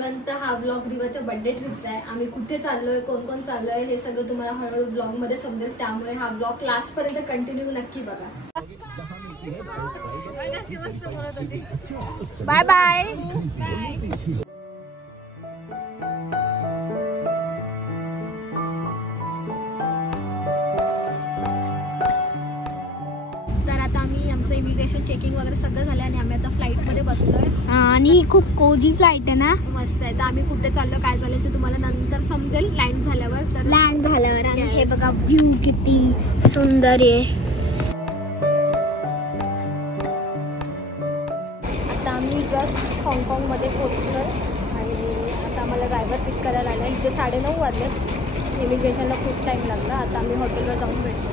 Everyone, तर हा vlog रिवाच्या birthday ट्रिपचा आहे. आम्ही कुठे चाललोय, कोण कोण चाललोय हे सगळं तुम्हाला हळूहळू व्लॉग मध्ये समजेल. त्यामुळे हा व्लॉग लास्ट पर्यंत कंटिन्यू नक्की बघा. Bye bye. इमिग्रेशन चेकिंग वगैरे सगळं झालं आणि आम्ही आता फ्लाईट मध्ये बसलोय आणि खूप कोजी फ्लाईट आहे ना, मस्त आहे. तर आम्ही कुठे चाललो, काय झालं ते तुम्हाला नंतर समजेल लँड झाल्यावर. तर लँड झाल्यावर आणि हे बघा व्ह्यू किती सुंदर आहे. आता आम्ही जस्ट हाँगकाँग मध्ये पोहोचलोय आणि आता आम्हाला ड्रायव्हर पिक करायला आला. इथे 9:30 वाजले. इमिग्रेशनला खूप टाइम लागला. आता आम्ही हॉटेलवर जाऊन भेटतो.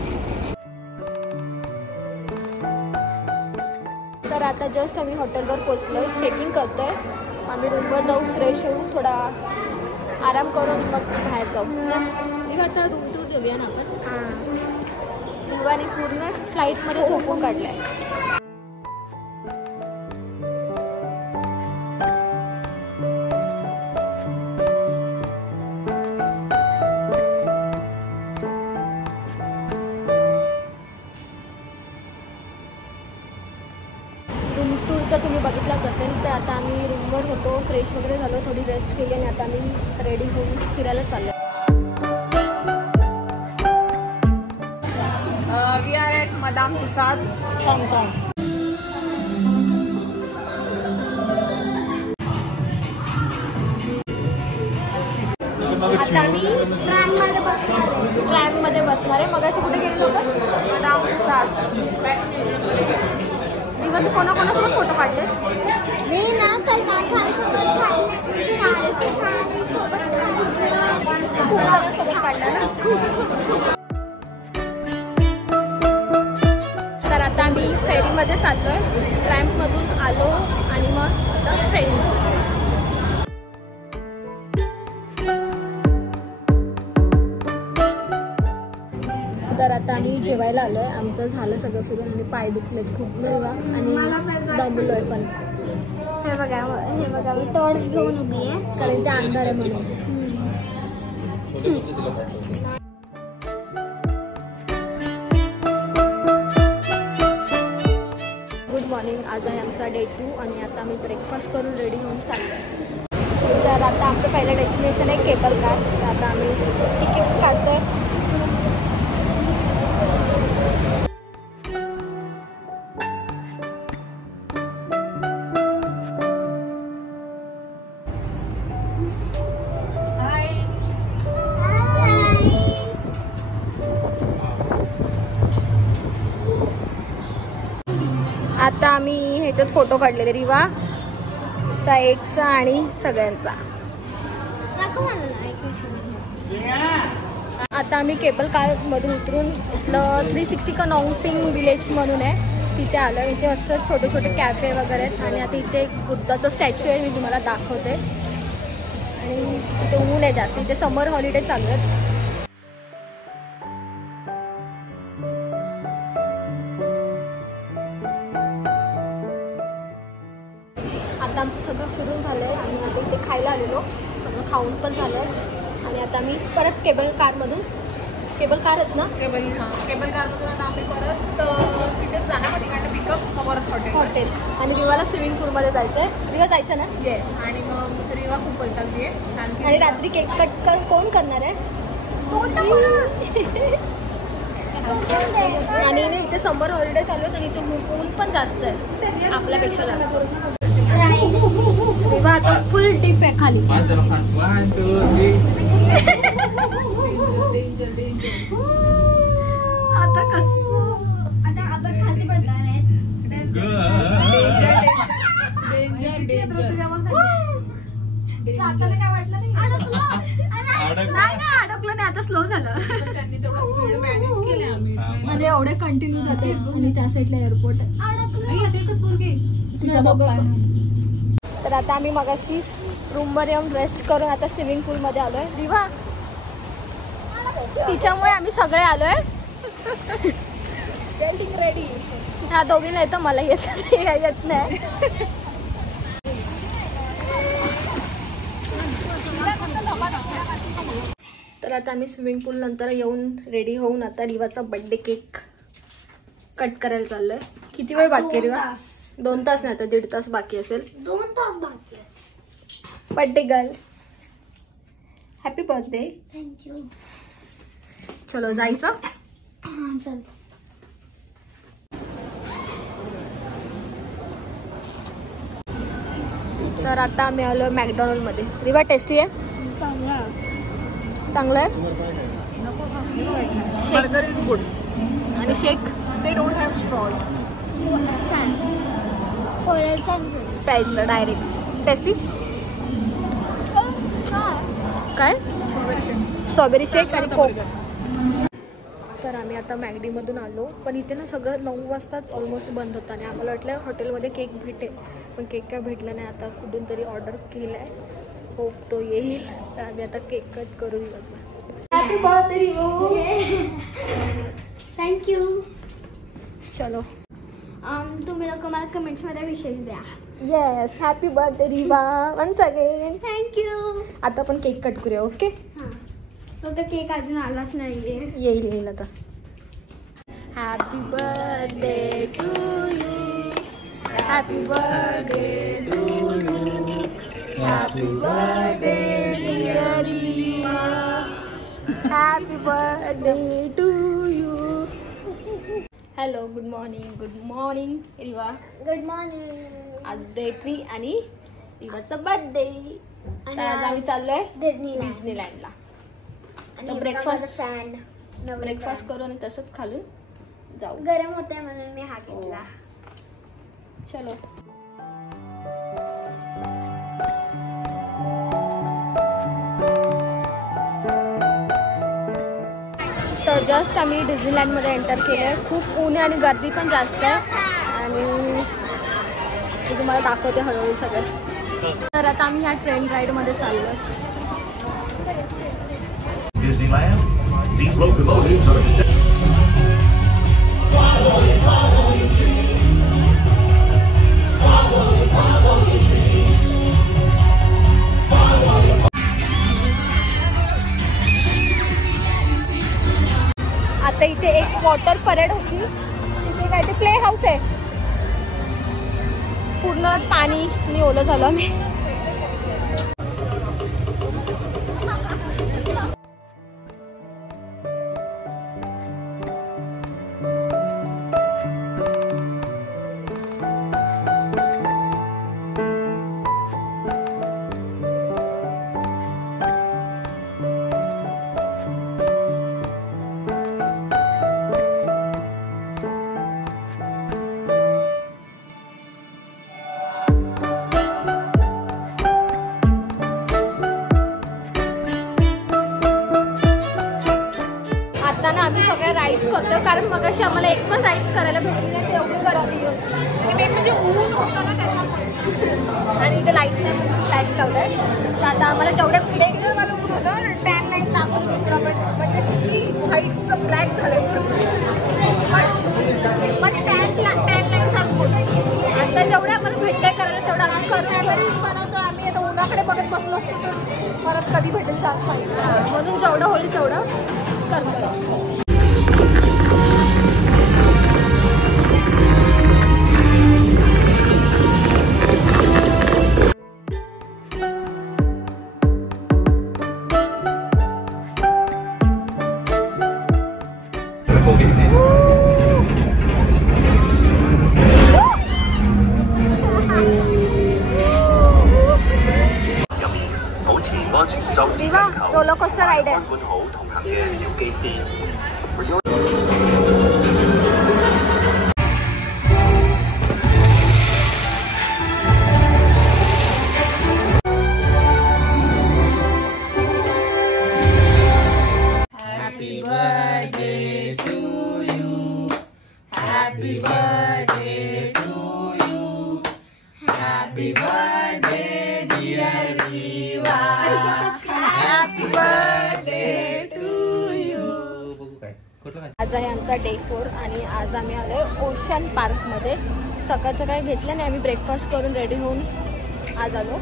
तर आता जस्ट आम्ही हॉटेलवर पोहोचलोय, चेकिंग करतोय. आम्ही रूमवर जाऊ, फ्रेश होऊ, थोडा आराम करून मग बाहेर जाऊ. इव्हा आता रूम टूर देऊया ना आपण. इव्हाने पूर्ण फ्लाईटमध्ये झोपून काढलाय. रूम टूर तर तुम्ही बघितलाच असेल. तर आता आम्ही रूमवर होतो, फ्रेश वगैरे झालो, थोडी रेस्ट केली आणि आता आम्ही रेडी होऊन फिरायला चाललो. We are at Madame Tussauds, हाँगकाँग. आता आम्ही ट्रॅममध्ये बसणार आहे. मग अशी कुठे गेले लोक? Madam Tussaud. इव्हा तू कोणाकोणासोबत फोटो काढलेस? मी ना सलमान खान सोबत काढले, शाहरुख खान सोबत खूप जणांसोबत काढला ना. तर आता आम्ही फेरीमध्ये चाललोय. ट्रॅम्पमधून आलो आणि मग आता फेरी. तर आता आम्ही जेवायला आलोय. आमचं झालं सगळं फिरून आणि पाय दुखलेत खूप बघा आणि दमलोय पण. हे बघा मी टॉर्च घेऊन उभी आहे कारण ते अंधार आहे म्हणून. Good morning. आज आहे आमचा डे 2 आणि आता आम्ही ब्रेकफास्ट करून रेडी होऊन चाललोय. तर आता आमचं पहिलं डेस्टिनेशन आहे केबल कार. तर आता आम्ही तिकीट्स काढतोय. आता आम्ही ह्याच्यात फोटो काढलेले, रिवाचा एकचा आणि सगळ्यांचा. आता आम्ही केबल कार मधून उतरून इथलं 360 कनॉंगपिंग विलेज म्हणून आहे तिथे आलो. इथे मस्त छोटे छोटे कॅफे वगैरे आहेत आणि आता इथे एक बुद्धाचं स्टॅच्यू आहे, मी तुम्हाला दाखवते. आणि इथे ऊन आहे जास्त. इथे समर हॉलिडे चालू आहेत. आता आमचं सगळं फिरून झालं आहे आणि आता इथे खायला आलेलो, सगळं खाऊन पण झालं आणि आता आम्ही परत केबल कारमधून, केबल कारच ना, केबल कारमधून आता आम्ही परत तिथेच जाणार. मग तिकडे पिकअप समोर हॉटेल आणि रिवाला स्विमिंग पूलमध्ये जायचं आहे. रिवा जायचं ना? येस. आणि मग रिवा खूप वैतागली आहे. आणि रात्री केक कट कोण करणार आहे? आणि इथे समर हॉलिडे चालू आहेत आणि इथे ऊन पण जास्त आहे आपल्यापेक्षा जास्त. तेव्हा आता फुल टिप आहे खाली. आता कसं आता आपण खाली पडणार आहे. काय वाटलं नाही? अडकलं नाही. आता स्लो झालं. त्यांनी तेवढा स्पीड मॅनेज केले आम्ही. म्हणजे एवढे कंटिन्यू जाते आणि त्या साईडला एअरपोर्ट आहे. तर आता आम्ही मगाशी रूमवर येऊन रेस्ट करून आता स्विमिंग पूलमध्ये आलोय. रिवा तिच्यामुळे आम्ही सगळे आलोय. रेडी. ह्या दोघींना येतं, मला येत नाही. तर आता आम्ही स्विमिंग पूल नंतर येऊन रेडी होऊन आता रिवाचा बर्थडे केक कट करायला चाललोय. किती वेळ बाकी आहे रिवा? 2 तास नाही, आता 1.5 तास बाकी असेल. 2 तास बाकी. Birthday girl, happy birthday. Thank you. चलो जायचं. हां चल. तर आता आम्ही आलो मॅकडॉनल्ड मध्ये. रिवा टेस्टी आहे? चांगलं आहे. शेक आणि शेक They don't have straws. प्यायचं डायरेक्ट. टेस्टी काय? स्ट्रॉबेरी शेक आणि कोक. तर आम्ही आता मॅगडीमधून आलो, पण इथे ना सगळं 9 वाजताच ऑलमोस्ट बंद होतं आणि आम्हाला वाटलं हॉटेलमध्ये केक भेटेल, पण केक काय भेटलं नाही. आता कुठून तरी ऑर्डर केला आहे, होप तो येईल. तर आम्ही आता केक कट करू याचा. Happy birthday. थँक्यू. चलो तुम्ही लोक मला कमेंट्समध्ये विशेष द्या. Yes, happy birthday Riva once again. Thank you. आता आपण केक कट करूया. ओके. हां, फक्त केक अजून आलाच नाहीये. येईल आता. Happy birthday to you, happy birthday to you, happy birthday dear Riva, happy birthday to you. Hello, good morning Riva. Good morning. आज डे 3 आणि रिवाचा बर्थडे. तर आज आम्ही चाललोय डिझनीलँडला. आणि ब्रेकफास्ट करू आणि तसंच खालून जाऊ. गरम होतंय म्हणून मी हा घेतला. चलो. तर जस्ट आम्ही डिझनीलँडमध्ये एंटर केलंय. खूप ऊन आहे आणि गर्दी पण जास्त आहे आणि मी तुम्हाला दाखवते हळूहळू सगळं. तर आता आम्ही ह्या ट्रेन राईडमध्ये चाललो. Disneyland. These locomotives are the आता इथे एक वॉटर परेड होती. तिथे काय ते प्ले हाऊस आहे. पूर्ण पाणी ओलं झालं मी. आम्ही सगळ्या राईड्स करतो कारण मगाशी आम्हाला एक पण राईड्स करायला भेटली नाही. एवढी गर्दी होती आणि मेन म्हणजे ऊन होतं ना त्याच्यामुळे. आणि इथे लाईट्स फ्लॅश लावलाय. तर आता आम्हाला जेवढ्या रेग्युलरवालं ऊन होतं, टॅन लाईट दाखवली मी तुला, म्हणजे किती व्हाईटचं ब्लॅक झालं. पण टॅन लाईट चालू होतं. आता जेवढं आम्हाला भेटतंय करायला तेवढं आम्ही करतो. मेमरीज बनवतो आम्ही. आता उन्हाकडे बघत बसलो असतो तर परत कधी भेटेल चान्स पाहिजे. म्हणून जेवढं होईल तेवढं करतो. रोलर कोस्टर राइड है. Happy birthday to you. Happy birthday to you. Happy birthday dear Riva. Happy birthday to you. आज आहे आमचा डे 4 आणि आज आम्ही आलोय ओशन पार्कमध्ये. सकाळचं काय घेतलं नाही, आम्ही ब्रेकफास्ट करून रेडी होऊन आज आलो.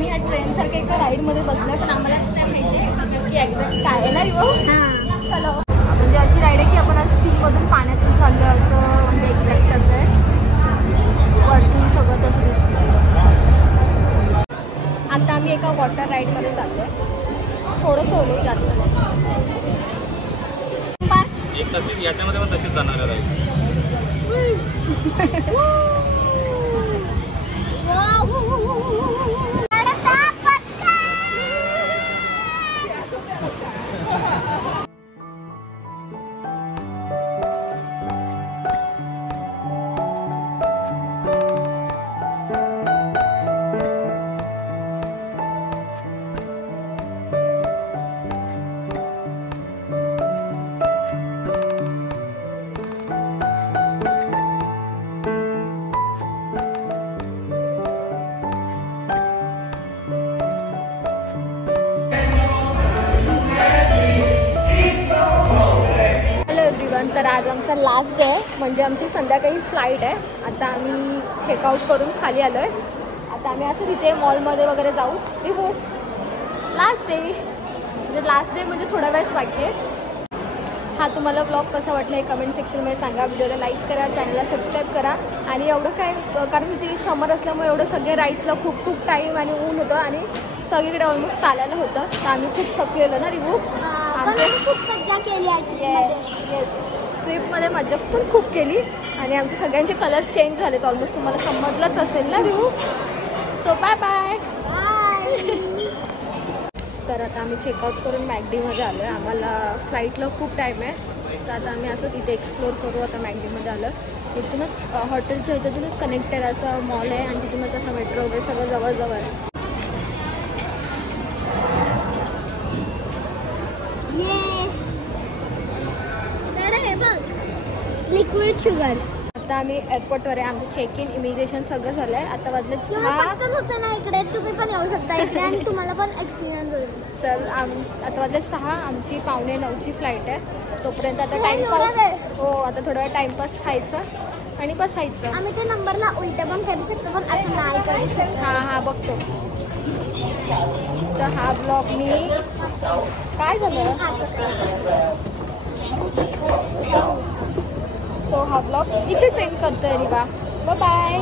आम्ही या ट्रेनसारख्या एका राईडमध्ये बसलोय, पण आम्हाला नाही माहिती नक्की एक्झॅक्ट काय आहे ना रिवो. चलो, म्हणजे अशी राईड आहे की आपण आज सीमधून पाण्यातून चाललो असं, म्हणजे एक्झॅक्ट असं आहे. वरतून सगळं तसं दिसतं. आता आम्ही एका वॉटर राईडमध्ये चाललो आहे. थोडंसं ओलो, जास्त नाही. एक तशीच याच्यामध्ये पण तशीच जाणार आहे. तर आज आमचा लास्ट डे आहे, म्हणजे आमची संध्याकाळी फ्लाईट आहे. आता आम्ही चेकआउट करून खाली आलो आहे. आता आम्ही असं तिथे मॉलमध्ये वगैरे जाऊ. हो, लास्ट डे म्हणजे लास्ट डे म्हणजे थोडा वेळच बाकी आहे. हा तुम्हाला ब्लॉग कसा वाटला हे कमेंट सेक्शनमध्ये सांगा. व्हिडिओला लाईक करा, चॅनलला सबस्क्राईब करा. आणि एवढं काय, कारण ती समर असल्यामुळे एवढं सगळे राईड्सला खूप खूप टाईम आणि ऊन होतं आणि सगळीकडे ऑलमोस्ट चालायला होतं. तर आम्ही खूप थकलेलो ना रिवू. खूप मजा केली. ट्रिपमध्ये मजा पण खूप केली आणि आमचे सगळ्यांचे कलर चेंज झालेत ऑलमोस्ट. तुम्हाला समजलंच असेल ना रिवू. So bye bye. तर आता आम्ही चेकआउट करून मॅकडीमध्ये आलो आहे. आम्हाला फ्लाईटला खूप टाईम आहे, तर आता आम्ही असं तिथे एक्सप्लोर करू. आता मॅकडीमध्ये आलो. इथूनच हॉटेलच्या ह्याच्यातूनच कनेक्टेड असं मॉल आहे आणि तिथूनच असं मेट्रो वगैरे सगळं जवळजवळ आहे. Liquid sugar. आता आम्ही एअरपोर्टवर आहे. आमचं चेक इन, इमिग्रेशन सगळं झालं आहे. आता वाजले 6. पटकन होतं ना इकडे, तुम्ही पण येऊ शकता इकडे आणि तुम्हाला पण एक्सपिरियन्स होईल. तर आता वाजले 6. आमची 8:45ची फ्लाईट आहे. तोपर्यंत आता टाईमपास. हो, आता थोडा वेळ टाईमपास खायचं आणि बसायचं. आम्ही त्या नंबरला उलट पण करू शकतो, पण असं नाही करू शकतो. हां बघतो. तर हा ब्लॉग मी काय झालं. सो हा ब्लॉग इथेच एंड करतोय रिवा. Bye bye.